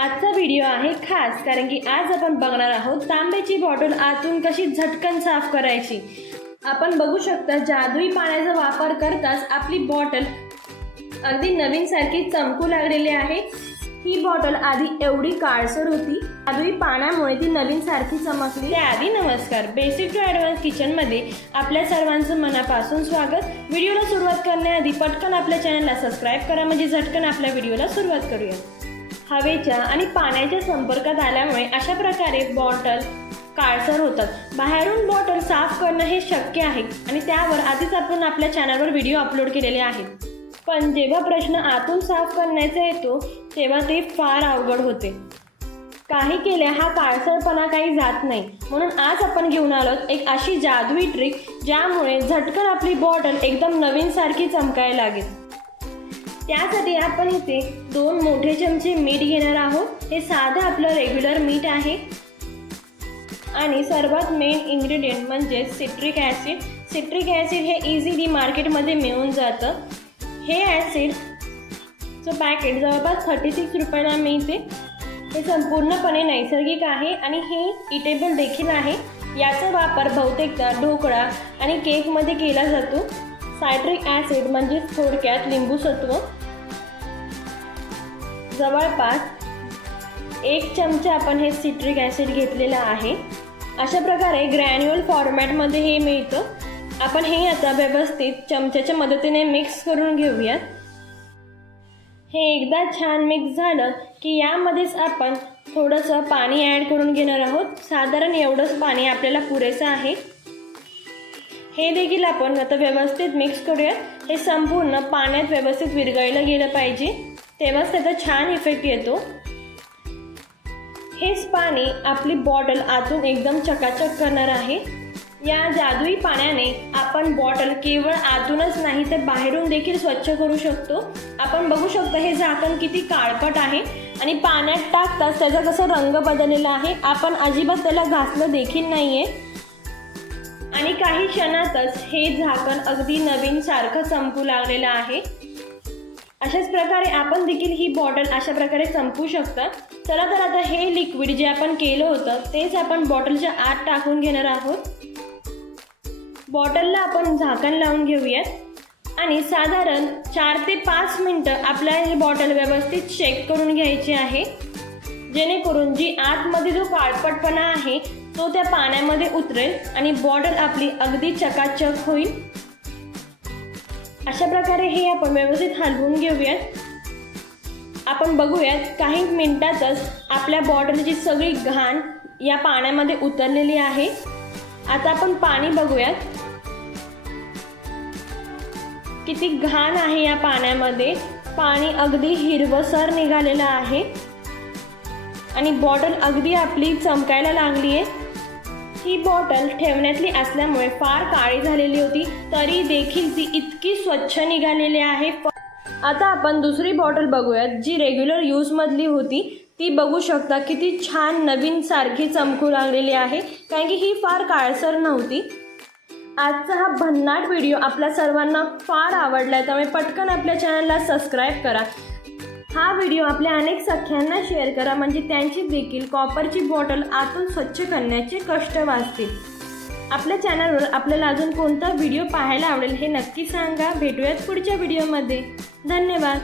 आजचा व्हिडिओ आहे खास कारण की आज आपण बघणार आहोत तांब्याची बॉटल आतून कशी झटकन साफ करायची. आपण बघू शकता जादुई पाण्याचा वापर करताच आपली बॉटल अगदी नवीनसारखी चमकू लागलेली आहे. ही बॉटल आधी एवढी काळसर होती जादुई पाण्यामुळे ती नवीन सारखी चमकली. आधी नमस्कार बेसिक टू ॲडव्हान्स किचनमध्ये आपल्या सर्वांचं मनापासून स्वागत. व्हिडिओला सुरुवात करण्याआधी पटकन आपल्या चॅनलला सबस्क्राईब करा म्हणजे झटकन आपल्या व्हिडिओला सुरुवात करूया. हवेच्या आणि पाण्याच्या संपर्कात आल्यामुळे अशा प्रकारे बॉटल काळसर होतात. बाहेरून बॉटल साफ करणं हे शक्य आहे आणि त्यावर आधीच आपण आपल्या चॅनलवर व्हिडिओ अपलोड केलेले आहेत. पण जेव्हा प्रश्न आतून साफ करण्याचा येतो तेव्हा ते फार अवघड होते. काही केल्या हा काळसरपणा काही जात नाही. म्हणून आज आपण घेऊन आलो एक अशी जादुई ट्रिक ज्यामुळे झटकन आपली बॉटल एकदम नवीन सारखी चमकायला लागेल. त्यासाठी आपण इथे दोन मोठे चमचे मीठ घेणार आहोत. हे साधं आपलं रेग्युलर मीठ आहे. आणि सर्वात मेन इन्ग्रेडियंट म्हणजे सिट्रिक ॲसिड सिट्रिक ॲसिड हे इझिली मार्केटमध्ये मिळून जातं. हे ॲसिडचं पॅकेट जवळपास थर्टी सिक्स रुपयाला मिळते. हे संपूर्णपणे नैसर्गिक आहे आणि हे इटेबल देखील आहे. याचा वापर बहुतेकदा ढोकळा आणि केकमध्ये केला जातो. सायट्रिक ॲसिड म्हणजे थोडक्यात लिंबूसत्व. जवळपास एक चमचा आपण हे सिट्रिक ॲसिड घेतलेलं आहे. अशा प्रकारे ग्रॅन्युअल फॉर्मॅटमध्ये हे मिळतं. आपण हे आता व्यवस्थित चमच्याच्या मदतीने मिक्स करून घेऊयात. हे एकदा छान मिक्स झालं की यामध्येच आपण थोडंसं पाणी ॲड करून घेणार आहोत. साधारण एवढंच पाणी आपल्याला पुरेसं आहे. हे देखील आपण आता व्यवस्थित मिक्स करूयात. हे संपूर्ण पाण्यात व्यवस्थित विरघळलं गेलं पाहिजे. तेव्हाच त्याचा छान इफेक्ट येतो. हेच पाणी आपली बॉटल आतून एकदम चकाचक करणार आहे. या जादुई पाण्याने आपण बॉटल केवळ आतूनच नाही तर बाहेरून देखील स्वच्छ करू शकतो. आपण बघू शकतो हे झाकण किती काळपट आहे आणि पाण्यात टाकताच त्याचा कसा रंग बदललेला आहे. आपण अजिबात त्याला घासलं देखील नाही आहे आणि काही क्षणातच हे झाकण अगदी नवीन सारखं संपू लागलेलं आहे. अशाच प्रकारे आपण देखील ही बॉटल अशा प्रकारे संपू शकता. चला तर आता हे लिक्विड जे आपण केलं होतं तेच आपण बॉटलच्या आत टाकून घेणार आहोत. बॉटलला आपण झाकण लावून घेऊयात. आणि साधारण चार ते पाच मिनटं आपल्याला ही बॉटल व्यवस्थित शेक करून घ्यायची आहे. जेणेकरून जी आतमध्ये जो काळपटपणा आहे तो त्या पाण्यामध्ये उतरेल आणि बॉटल आपली अगदी चकाचक होईल. अशा प्रकारे हे आपण व्यवस्थित हलवून घेऊयात. आपण बघूयात काही मिनिटातच आपल्या बॉटलची सगळी घाण या पाण्यामध्ये उतरलेली आहे. आता आपण पाणी बघूयात. किती घाण आहे या पाण्यामध्ये. पाणी अगदी हिरवसर निघालेलं आहे. आणि बॉटल अगदी आपली चमकायला लागली आहे ही बॉटल ठेवण्यातली असल्यामुळे फार काळी झालेली होती तरी देखील ती इतकी स्वच्छ निघालेली आहे. आता आपण दुसरी बॉटल बघूयात जी रेग्युलर यूजमधली होती. ती बघू शकता किती छान नवीन सारखी चमकू लागलेली आहे कारण की ही फार काळसर नव्हती. आजचा हा भन्नाट व्हिडिओ आपल्या सर्वांना फार आवडला आहे त्यामुळे पटकन आपल्या चॅनलला सबस्क्राईब करा. हा व्हिडिओ आपल्या अनेक सख्यांना शेअर करा म्हणजे त्यांची देखील कॉपरची बॉटल आतून स्वच्छ करण्याचे कष्ट वाचतील. आपल्या चॅनलवर आपल्याला अजून कोणता व्हिडिओ पाहायला आवडेल हे नक्की सांगा. भेटूयात पुढच्या व्हिडिओमध्ये. धन्यवाद.